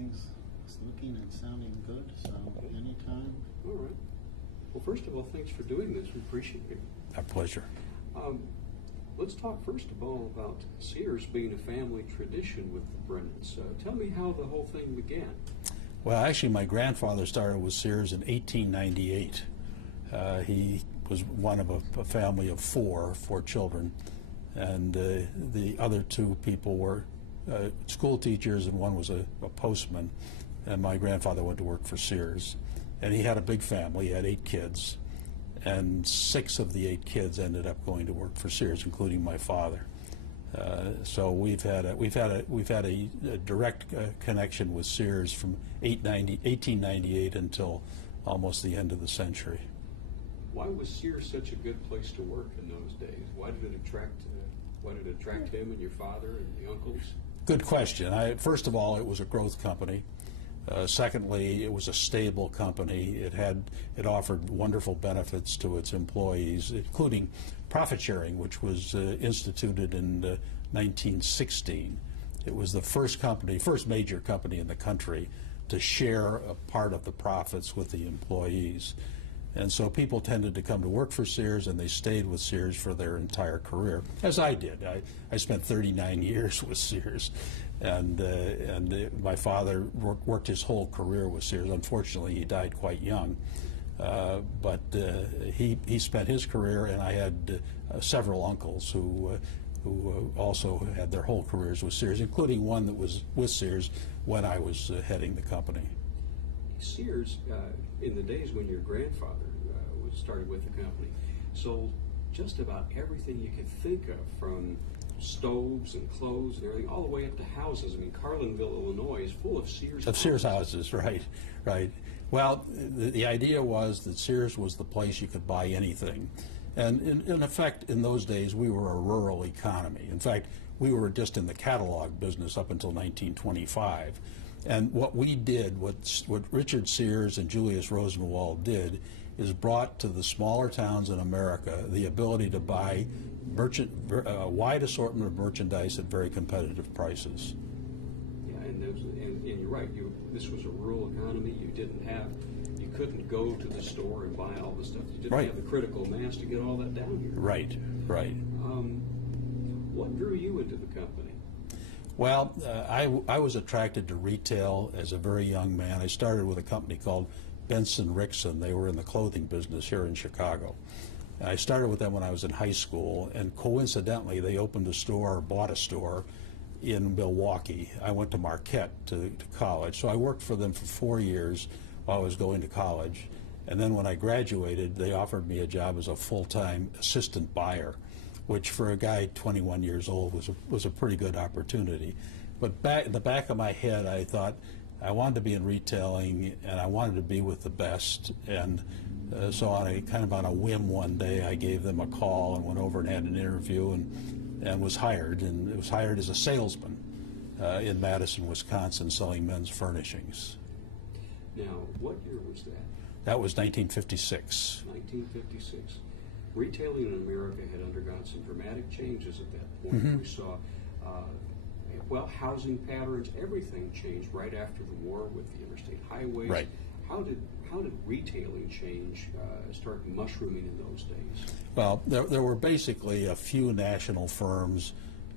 everything's looking and sounding good, so anytime. All right. Well, first of all, thanks for doing this. We appreciate it. Our pleasure. Let's talk first of all about Sears being a family tradition with the Brennans. Tell me how the whole thing began. Well, actually, my grandfather started with Sears in 1898. He was one of a family of four children, and the other two people were school teachers, and one was a postman, and my grandfather went to work for Sears. And he had a big family. He had 8 kids, and 6 of the 8 kids ended up going to work for Sears, including my father. So we've had a direct connection with Sears from 1898 until almost the end of the century. Why was Sears such a good place to work in those days? Why did it attract him and your father and the uncles? Good question. First of all, it was a growth company. Secondly, it was a stable company. It offered wonderful benefits to its employees, including profit sharing, which was instituted in 1916. It was the first major company in the country to share a part of the profits with the employees. And so people tended to come to work for Sears, and they stayed with Sears for their entire career, as I did. I spent 39 years with Sears, and my father worked his whole career with Sears. Unfortunately, he died quite young, but he spent his career, and I had several uncles who also had their whole careers with Sears, including one that was with Sears when I was heading the company. Sears, in the days when your grandfather started with the company, sold just about everything you could think of, from stoves and clothes and everything, all the way up to houses. I mean, Carlinville, Illinois is full of Sears houses. Sears houses, right. Well, the idea was that Sears was the place you could buy anything. And in effect, in those days, we were a rural economy. In fact, we were just in the catalog business up until 1925. And what we did, what Richard Sears and Julius Rosenwald did, is brought to the smaller towns in America the ability to buy a wide assortment of merchandise at very competitive prices. Yeah, and you're right. This was a rural economy. You couldn't go to the store and buy all the stuff. You didn't have the critical mass to get all that down here. Right. What drew you into the company? Well, I was attracted to retail as a very young man. I started with a company called Benson Rickson. They were in the clothing business here in Chicago. I started with them when I was in high school, and coincidentally, they opened a store, or bought a store, in Milwaukee. I went to Marquette to college, so I worked for them for 4 years while I was going to college. And then when I graduated, they offered me a job as a full-time assistant buyer, which for a guy 21 years old was a pretty good opportunity. But in the back of my head, I thought I wanted to be in retailing, and I wanted to be with the best. And so on a whim one day, I gave them a call and went over and had an interview and was hired. And was hired as a salesman in Madison, Wisconsin, selling men's furnishings. Now, what year was that? That was 1956. 1956. Retailing in America had undergone some dramatic changes at that point. Mm-hmm. We saw, housing patterns, everything changed right after the war with the interstate highways. Right. How did retailing change, start mushrooming in those days? Well, there were basically a few national firms: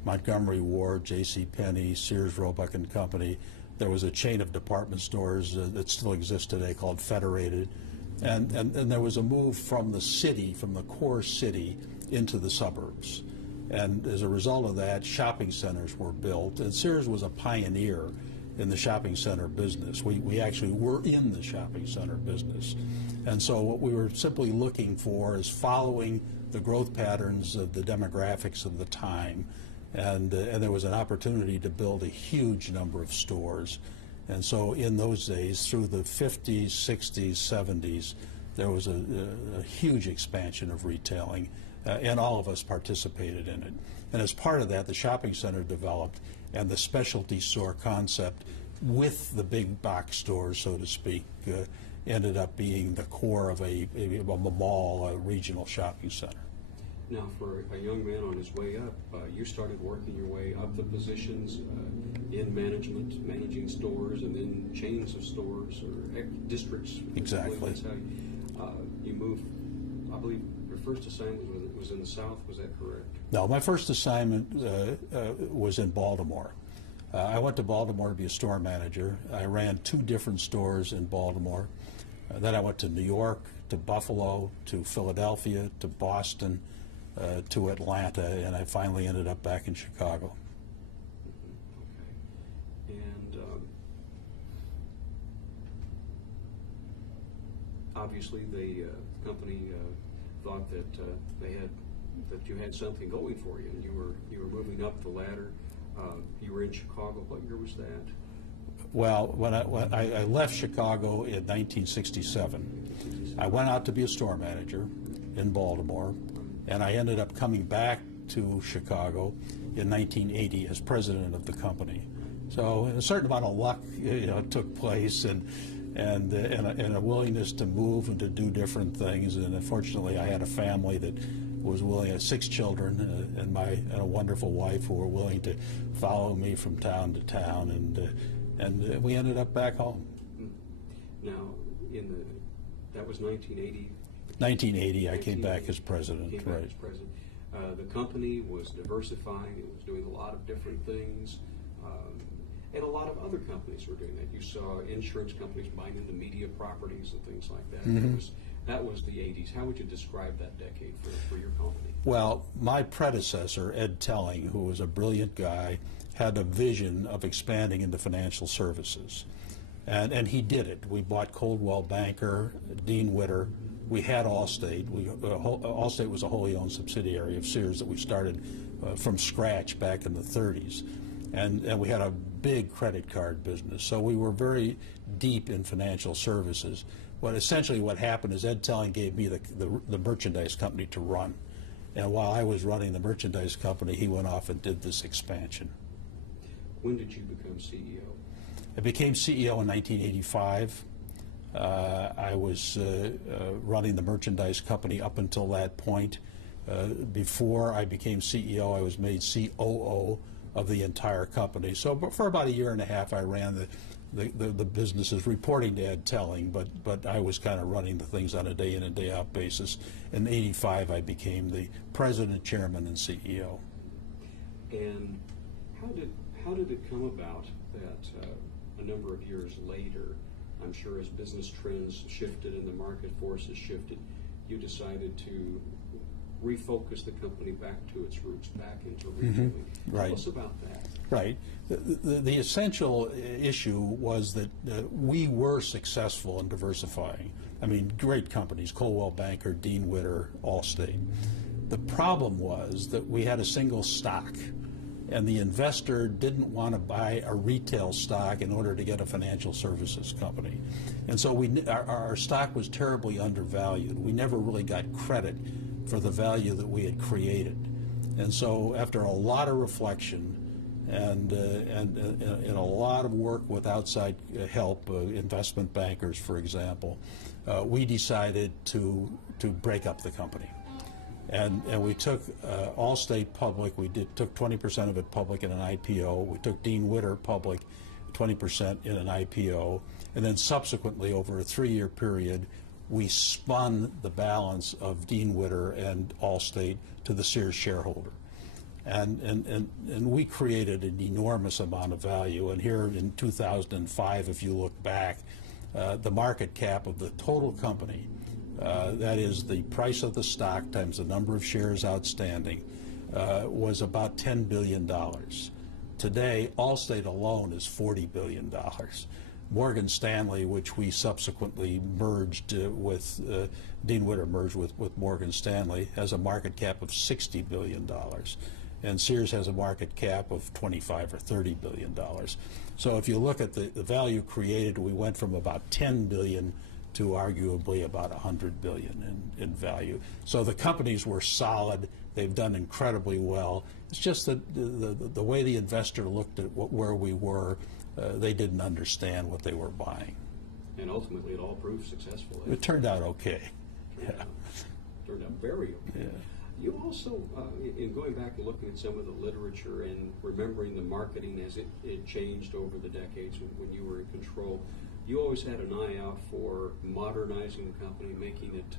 Montgomery Ward, J.C. Penney, Sears, Roebuck and Company. There was a chain of department stores that still exists today called Federated. And there was a move from the city, from the core city, into the suburbs. And as a result of that, shopping centers were built. And Sears was a pioneer in the shopping center business. We actually were in the shopping center business. And so what we were simply looking for is following the growth patterns of the demographics of the time. And there was an opportunity to build a huge number of stores. And so in those days, through the 50s, 60s, 70s, there was a huge expansion of retailing, and all of us participated in it. And as part of that, the shopping center developed, and the specialty store concept with the big box stores, so to speak, ended up being the core of a mall, a regional shopping center. Now, for a young man on his way up, you started working your way up the positions in management, managing stores, and then chains of stores or districts. Exactly. That's how you moved. I believe your first assignment was in the South. Was that correct? No, my first assignment was in Baltimore. I went to Baltimore to be a store manager. I ran 2 different stores in Baltimore. Then I went to New York, to Buffalo, to Philadelphia, to Boston, to Atlanta, and I finally ended up back in Chicago. Okay. And obviously the company thought that that you had something going for you, and you were moving up the ladder. You were in Chicago. What year was that? Well, when I left Chicago in 1967, I went out to be a store manager in Baltimore, and I ended up coming back to Chicago in 1980 as president of the company. So a certain amount of luck, took place, and a willingness to move and to do different things. And unfortunately, I had a family that was willing. I had 6 children and a wonderful wife who were willing to follow me from town to town, and we ended up back home. Now, that was 1980. 1980, I came back as president. Came back as president. The company was diversifying. It was doing a lot of different things. And a lot of other companies were doing that. You saw insurance companies buying into media properties and things like that. Mm-hmm. That was the 80s. How would you describe that decade for your company? Well, my predecessor, Ed Telling, who was a brilliant guy, had a vision of expanding into financial services. And he did it. We bought Coldwell Banker, Dean Witter. We had Allstate. Allstate was a wholly owned subsidiary of Sears that we started from scratch back in the 30s. And we had a big credit card business. So we were very deep in financial services. Essentially what happened is Ed Telling gave me the merchandise company to run. And while I was running the merchandise company, he went off and did this expansion. When did you become CEO? I became CEO in 1985. I was running the merchandise company up until that point. Before I became CEO, I was made COO of the entire company. So for about a year and a half, I ran the businesses, reporting to Ed Telling, but I was kind of running the things on a day in and day out basis. In '85, I became the president, chairman, and CEO. And how did it come about that a number of years later, I'm sure as business trends shifted and the market forces shifted, you decided to refocus the company back to its roots, back into retailing? Mm-hmm. Right. Tell us about that. Right. The essential issue was that we were successful in diversifying. I mean, great companies, Coldwell Banker, Dean Witter, Allstate. The problem was that we had a single stock, and the investor didn't want to buy a retail stock in order to get a financial services company. And so our stock was terribly undervalued. We never really got credit for the value that we had created. And so after a lot of reflection and a lot of work with outside help, investment bankers, for example, we decided to break up the company. And we took Allstate public. We took 20% of it public in an IPO. We took Dean Witter public, 20% in an IPO. And then subsequently, over a 3-year period, we spun the balance of Dean Witter and Allstate to the Sears shareholder. And we created an enormous amount of value. And here in 2005, if you look back, the market cap of the total company, that is the price of the stock times the number of shares outstanding, was about $10 billion. Today, Allstate alone is $40 billion. Morgan Stanley, which we subsequently merged with, Dean Witter merged with Morgan Stanley, has a market cap of $60 billion. And Sears has a market cap of $25 or $30 billion. So if you look at the value created, we went from about $10 billion to arguably about $100 billion in value. So the companies were solid. They've done incredibly well. It's just that the way the investor looked at where we were, they didn't understand what they were buying. And ultimately, it all proved successful. It turned out okay. Turned out very okay. Yeah. You also, in going back and looking at some of the literature and remembering the marketing as it changed over the decades when you were in control, you always had an eye out for modernizing the company, making it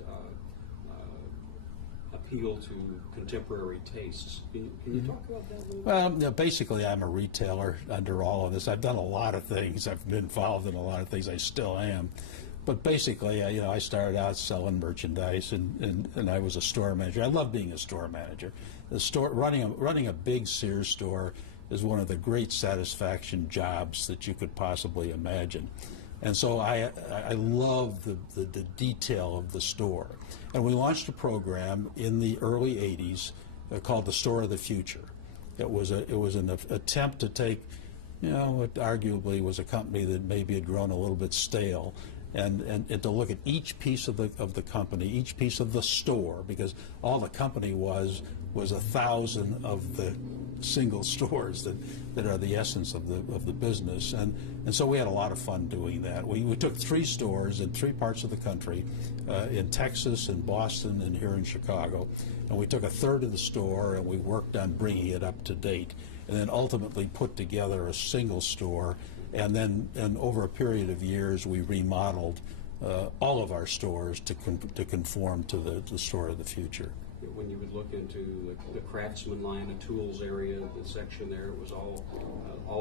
appeal to contemporary tastes. Can you talk about that a little bit? Well, you know, basically, I'm a retailer under all of this. I've done a lot of things. I've been involved in a lot of things. I still am. But basically, you know, I started out selling merchandise, and I was a store manager. I love being a store manager. The store running a big Sears store is one of the great satisfaction jobs that you could possibly imagine. And so I love the detail of the store. And we launched a program in the early 80s called the Store of the Future. It was an attempt to take, you know, what arguably was a company that maybe had grown a little bit stale, and to look at each piece of the company, each piece of the store, because all the company was 1,000 of the single stores that are the essence of the business, and so we had a lot of fun doing that. We took 3 stores in 3 parts of the country, in Texas, in Boston, and here in Chicago, and we took a third of the store and we worked on bringing it up to date, and then ultimately put together a single store. And over a period of years, we remodeled all of our stores to conform to the store of the future. When you would look into the craftsman line, the tools area, the section there, it was all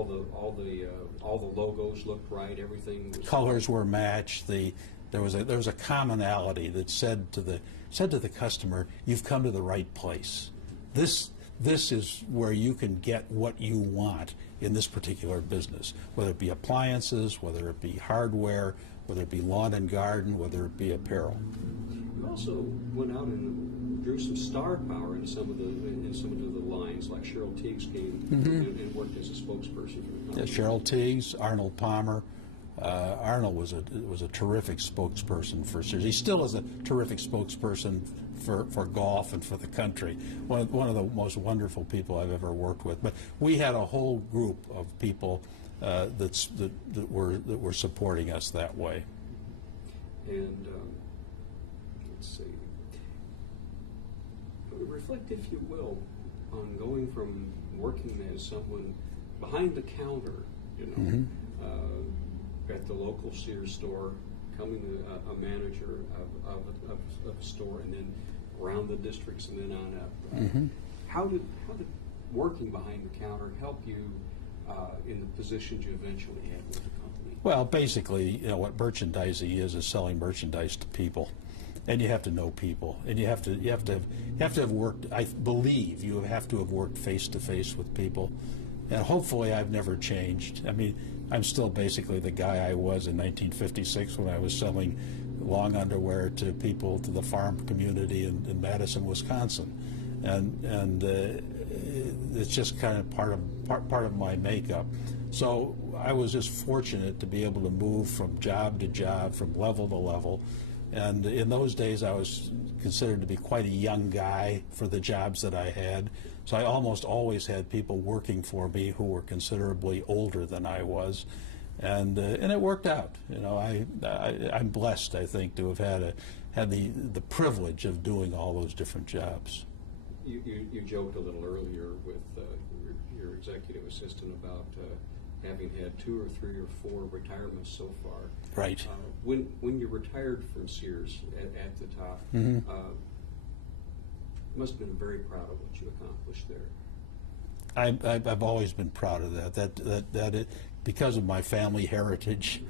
the logos looked right. Everything was colors were matched. There was a commonality that said to the customer, "You've come to the right place. This is where you can get what you want in this particular business, whether it be appliances, whether it be hardware, whether it be lawn and garden, whether it be apparel." You also went out and drew some star power in some of the lines, like Cheryl Teagues came and worked as a spokesperson for the company. Yeah, Cheryl Teagues, Arnold Palmer. Arnold was a terrific spokesperson for Sears. He still is a terrific spokesperson for golf and for the country. One of the most wonderful people I've ever worked with. But we had a whole group of people that were supporting us that way. And let's see. Reflect, if you will, on going from working as someone behind the counter, you know, at the local Sears store, becoming a manager of a store, and then around the districts and then on up. How did working behind the counter help you in the positions you eventually had with the company? Well, basically, you know, what merchandising is selling merchandise to people, and you have to know people, and you have to have worked. I believe you have to have worked face to face with people, and hopefully, I've never changed. I mean, I'm still basically the guy I was in 1956 when I was selling long underwear to people, to the farm community in Madison, Wisconsin, and it's just kind of part of my makeup. So I was just fortunate to be able to move from job to job, from level to level. And in those days, I was considered to be quite a young guy for the jobs that I had. So I almost always had people working for me who were considerably older than I was, and it worked out. You know, I'm blessed, I think, to have had the privilege of doing all those different jobs. You joked a little earlier with your executive assistant about having had 2 or 3 or 4 retirements so far. Right. When you retired from Sears at the top, you must have been very proud of what you accomplished there. I've always been proud of that. Because of my family heritage,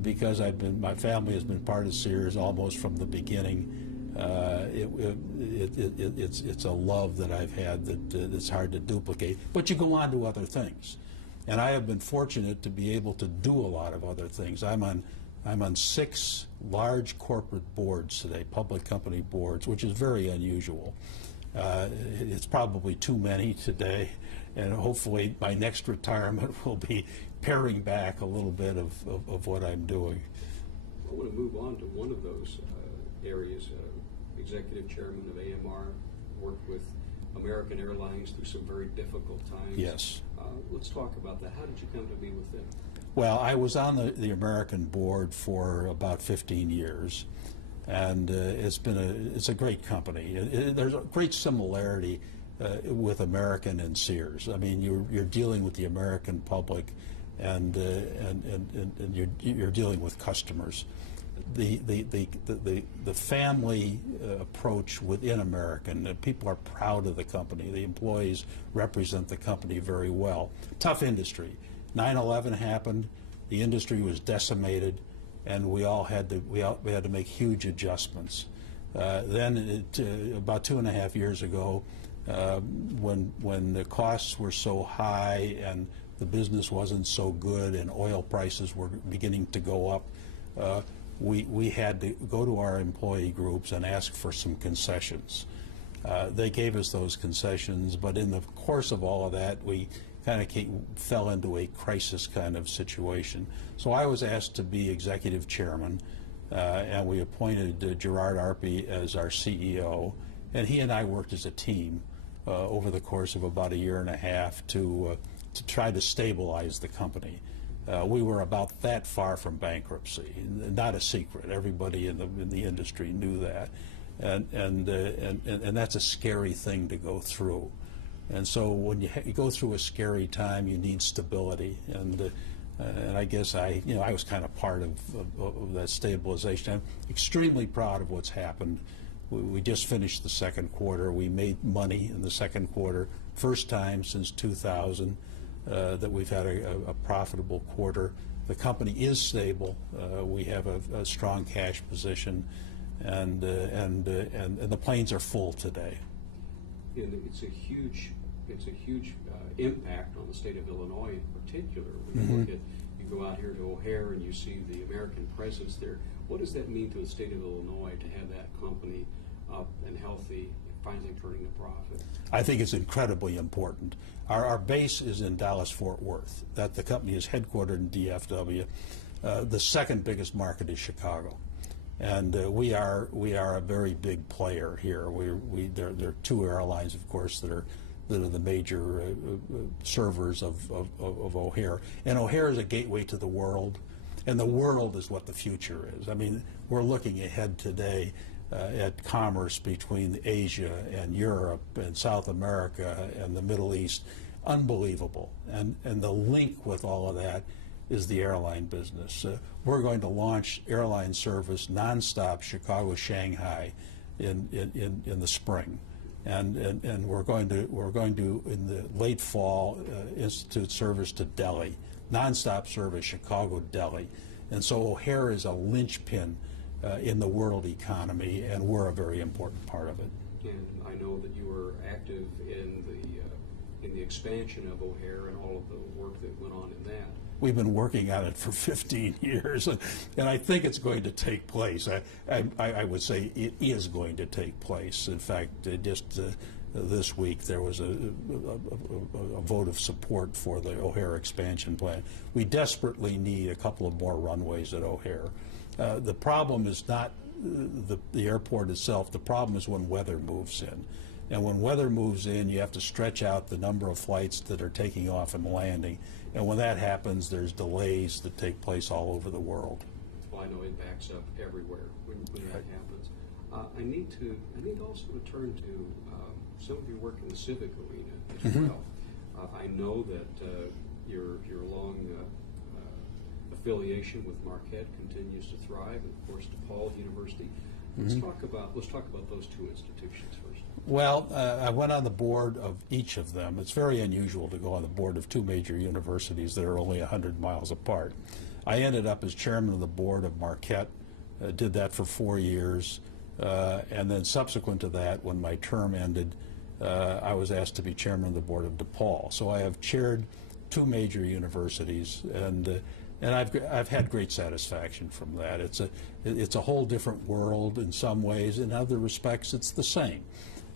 because my family has been part of Sears almost from the beginning. It's a love that I've had that's hard to duplicate. But you go on to other things, and I have been fortunate to be able to do a lot of other things. I'm on 6 large corporate boards today, public company boards, which is very unusual. It's probably too many today, and hopefully my next retirement will be paring back a little bit of what I'm doing. I want to move on to one of those areas. Executive chairman of AMR, worked with American Airlines through some very difficult times. Yes. Let's talk about that. How did you come to be with them? Well, I was on the American board for about 15 years, and it's a great company. There's a great similarity with American and Sears. I mean, you're dealing with the American public, and you're dealing with customers. The family approach within American, people are proud of the company. The employees represent the company very well. Tough industry. 9/11 happened. The industry was decimated, and we had to make huge adjustments. Then, about 2.5 years ago, when the costs were so high and the business wasn't so good and oil prices were beginning to go up, we had to go to our employee groups and ask for some concessions. They gave us those concessions, but in the course of all of that, we kind of fell into a crisis kind of situation. So I was asked to be executive chairman, and we appointed Gerard Arpey as our CEO, and he and I worked as a team over the course of about 1.5 years to try to stabilize the company. We were about that far from bankruptcy, not a secret. Everybody in the industry knew that, and that's a scary thing to go through. And so when you go through a scary time, you need stability, and I guess I was kind of part of that stabilization. I'm extremely proud of what's happened. We just finished the second quarter. We made money in the second quarter, first time since 2000 that we've had a profitable quarter. The company is stable. We have a strong cash position, and the planes are full today. And it's a huge impact on the state of Illinois in particular. When you look at, you go out here to O'Hare and you see the American presence there. What does that mean to the state of Illinois to have that company up and healthy, finally turning a profit? I think it's incredibly important. Our base is in Dallas-Fort Worth. That the company is headquartered in DFW. The second biggest market is Chicago, and we are a very big player here. There are 2 airlines, of course, that are the major servers of O'Hare, and O'Hare is a gateway to the world, and the world is what the future is. I mean, we're looking ahead today at commerce between Asia and Europe and South America and the Middle East. Unbelievable. And the link with all of that is the airline business. We're going to launch airline service nonstop Chicago-Shanghai in the spring. And we're going to in the late fall institute service to Delhi, nonstop service Chicago-Delhi. And so O'Hare is a linchpin in the world economy, and we're a very important part of it. And I know that you were active in the expansion of O'Hare and all of the work that went on in that. We've been working on it for 15 years, and I think it's going to take place. I would say it is going to take place. In fact, just this week there was a vote of support for the O'Hare expansion plan. We desperately need a couple of more runways at O'Hare. The problem is not the airport itself. The problem is when weather moves in. And when weather moves in, you have to stretch out the number of flights that are taking off and landing. And when that happens, there's delays that take place all over the world. Well, I know it backs up everywhere when that happens. I need also to turn to some of your work in the civic arena as well. I know that your long affiliation with Marquette continues to thrive, and of course DePaul University. Let's talk about those 2 institutions first. Well, I went on the board of each of them. It's very unusual to go on the board of 2 major universities that are only 100 miles apart. I ended up as chairman of the board of Marquette, did that for 4 years, and then subsequent to that, when my term ended, I was asked to be chairman of the board of DePaul. So I have chaired 2 major universities, and I've had great satisfaction from that. It's a whole different world in some ways. In other respects, it's the same.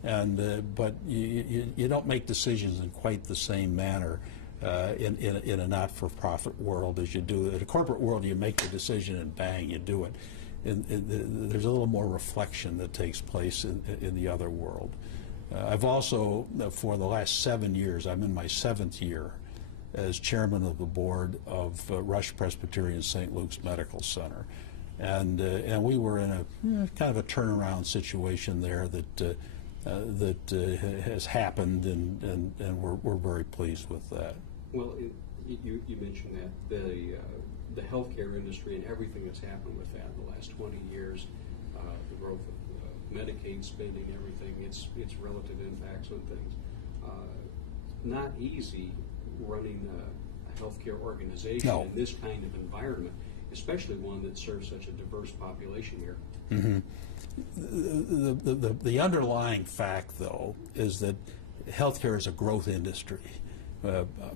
But you don't make decisions in quite the same manner in a not-for-profit world as you do. In a corporate world, you make the decision and bang, you do it. There's a little more reflection that takes place in the other world. I've also, for the last 7 years, I'm in my 7th year as chairman of the board of Rush Presbyterian St. Luke's Medical Center. And we were in a kind of a turnaround situation there that has happened, and we're very pleased with that. Well, you mentioned that the healthcare industry and everything that's happened with that in the last 20 years, the growth of Medicaid spending, everything, its relative impacts on things. Not easy running a healthcare organization No. in this kind of environment, especially one that serves such a diverse population here. Mm-hmm. The underlying fact, though, is that healthcare is a growth industry.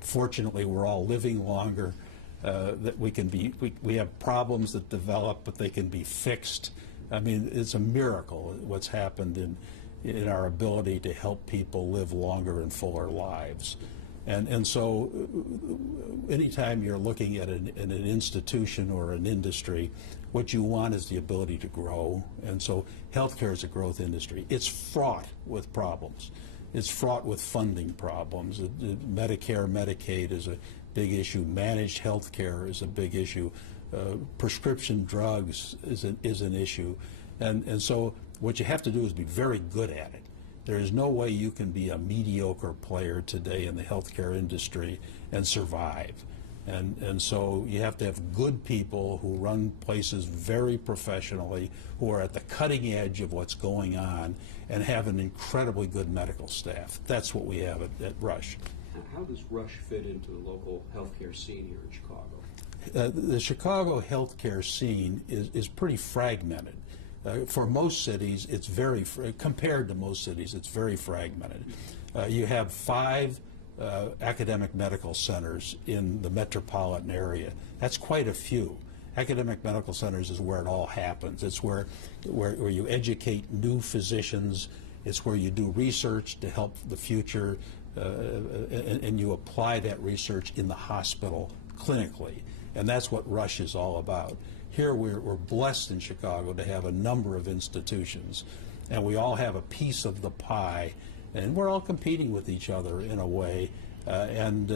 Fortunately, we're all living longer. That we have problems that develop, but they can be fixed. I mean, it's a miracle what's happened in our ability to help people live longer and fuller lives. And so anytime you're looking at an institution or an industry, what you want is the ability to grow. And so healthcare is a growth industry. It's fraught with problems. It's fraught with funding problems. Medicare, Medicaid is a big issue. Managed healthcare is a big issue. Prescription drugs is an issue. And so what you have to do is be very good at it. There is no way you can be a mediocre player today in the healthcare industry and survive. And so you have to have good people who run places very professionally, who are at the cutting edge of what's going on, and have an incredibly good medical staff. That's what we have at Rush. How does Rush fit into the local healthcare scene here in Chicago? The Chicago healthcare scene is pretty fragmented. For most cities, it's compared to most cities, it's very fragmented. You have 5 academic medical centers in the metropolitan area. That's quite a few. Academic medical centers is where it all happens. It's where you educate new physicians. It's where you do research to help the future, and you apply that research in the hospital clinically. And that's what Rush is all about. Here we're blessed in Chicago to have a number of institutions, and we all have a piece of the pie, and we're all competing with each other in a way. And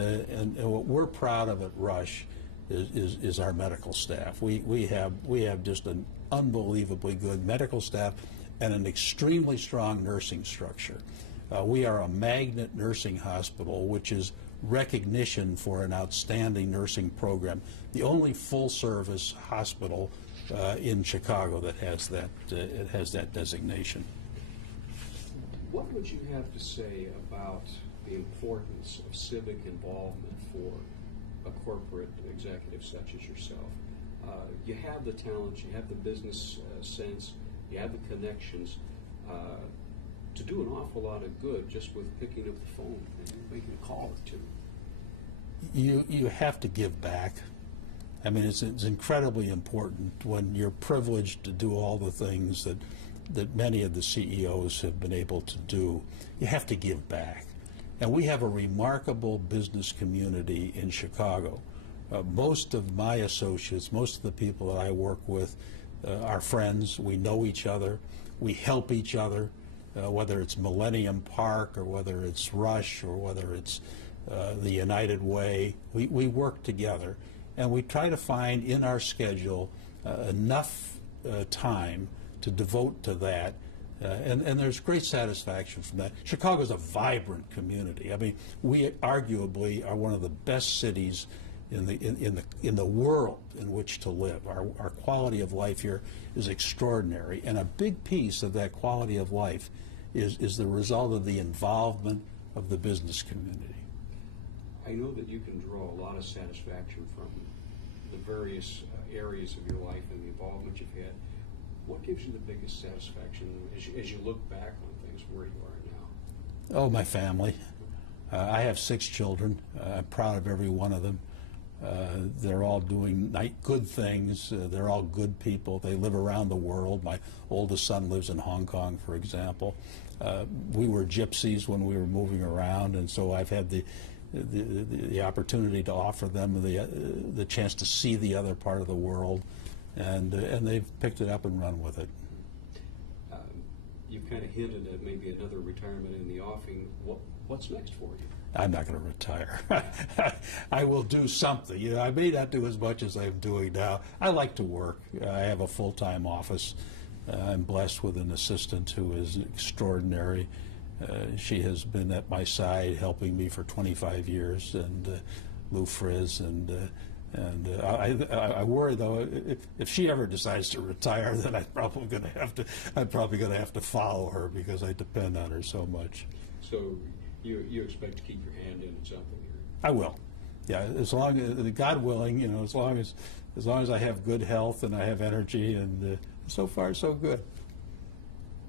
what we're proud of at Rush is our medical staff. We have just an unbelievably good medical staff and an extremely strong nursing structure. We are a magnet nursing hospital, which is recognition for an outstanding nursing program. The only full-service hospital in Chicago that has that designation. What would you have to say about the importance of civic involvement for a corporate executive such as yourself? You have the talent, you have the business sense, you have the connections to do an awful lot of good just with picking up the phone and making a call or two. You have to give back. I mean, it's incredibly important when you're privileged to do all the things that many of the CEOs have been able to do. You have to give back. And we have a remarkable business community in Chicago. Most of my associates, most of the people that I work with are friends. We know each other. We help each other, whether it's Millennium Park or whether it's Rush or whether it's the United Way. We work together, and we try to find in our schedule enough time to devote to that, and there's great satisfaction from that. Chicago's a vibrant community. I mean, we arguably are one of the best cities in the world in which to live. Our quality of life here is extraordinary, and a big piece of that quality of life is the result of the involvement of the business community. I know that you can draw a lot of satisfaction from the various areas of your life and the involvement you've had. What gives you the biggest satisfaction as you look back on things where you are now? Oh, my family. I have 6 children. I'm proud of every one of them. They're all doing good things. They're all good people. They live around the world. My oldest son lives in Hong Kong, for example. We were gypsies when we were moving around, and so I've had the opportunity to offer them the chance to see the other part of the world, and they've picked it up and run with it. You kind of hinted at maybe another retirement in the offing. What's next for you? I'm not going to retire. I will do something. You know, I may not do as much as I'm doing now. I like to work. I have a full-time office. I'm blessed with an assistant who is extraordinary. She has been at my side helping me for 25 years, and Lou Frizz, I worry though if she ever decides to retire, then I'm probably going to have to follow her because I depend on her so much. So you expect to keep your hand in something? I will. Yeah, as long as God willing, you know, as long as I have good health and I have energy, and so far so good.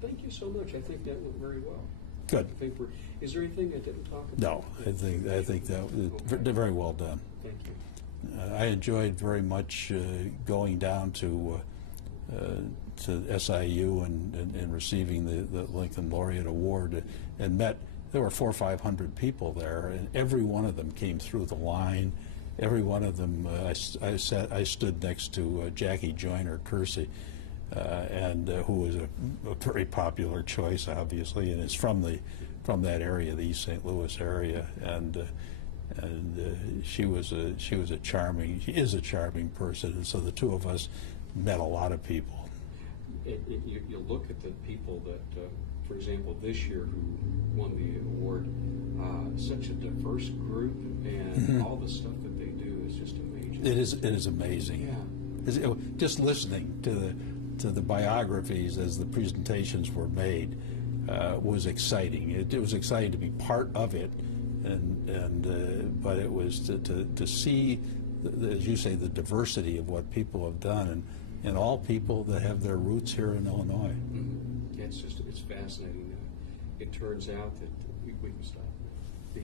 Thank you so much. I think that went very well. Good. Is there anything I didn't talk about? No, I think that they're very well done. Thank you. I enjoyed very much going down to SIU and receiving the Lincoln Laureate Award, and there were 400 or 500 people there, and every one of them came through the line. Every one of them, I stood next to Jackie Joyner Kersey, who was a very popular choice, obviously, and is from that area, the East St. Louis area, and she is a charming person, and so the two of us met a lot of people. You look at the people that, for example, this year who won the award, such a diverse group, and all the stuff that they do is just amazing. It is amazing. Yeah. Just listening to the biographies as the presentations were made was exciting. It was exciting to be part of it, but it was to see, as you say, the diversity of what people have done, and all people that have their roots here in Illinois. Mm-hmm. It's fascinating. It turns out that we can stop.